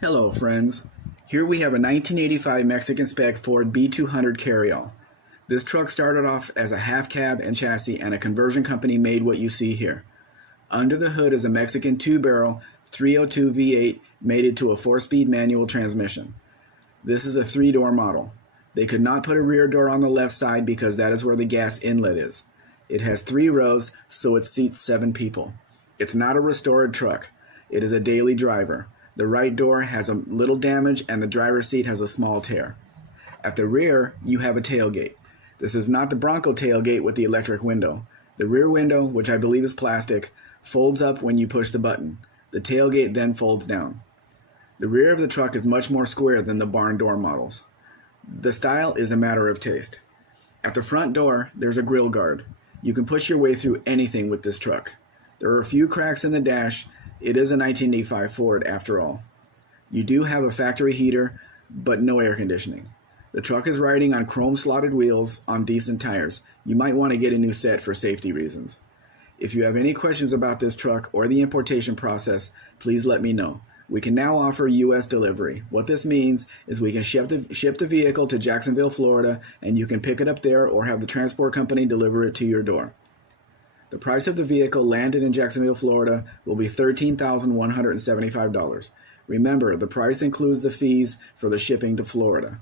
Hello friends, here we have a 1985 Mexican spec Ford B200 carryall. This truck started off as a half cab and chassis, and a conversion company made what you see here. Under the hood is a Mexican 2-barrel 302 V8 mated to a 4-speed manual transmission. This is a 3-door model. They could not put a rear door on the left side because that is where the gas inlet is. It has 3 rows, so it seats 7 people. It's not a restored truck. It is a daily driver. The right door has a little damage and the driver's seat has a small tear. At the rear, you have a tailgate. This is not the Bronco tailgate with the electric window. The rear window, which I believe is plastic, folds up when you push the button. The tailgate then folds down. The rear of the truck is much more square than the barn door models. The style is a matter of taste. At the front door, there's a grill guard. You can push your way through anything with this truck. There are a few cracks in the dash. It is a 1985 Ford after all. You do have a factory heater, but no air conditioning. The truck is riding on chrome slotted wheels on decent tires. You might want to get a new set for safety reasons. If you have any questions about this truck or the importation process, please let me know. We can now offer U.S. delivery. What this means is we can ship the vehicle to Jacksonville, Florida, and you can pick it up there or have the transport company deliver it to your door. The price of the vehicle landed in Jacksonville, Florida will be $13,175. Remember, the price includes the fees for the shipping to Florida.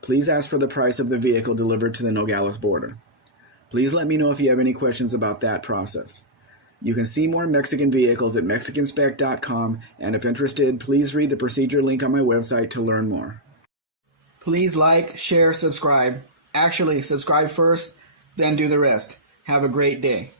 Please ask for the price of the vehicle delivered to the Nogales border. Please let me know if you have any questions about that process. You can see more Mexican vehicles at mexicanspec.com, and if interested, please read the procedure link on my website to learn more. Please like, share, subscribe. Actually, subscribe first, then do the rest. Have a great day.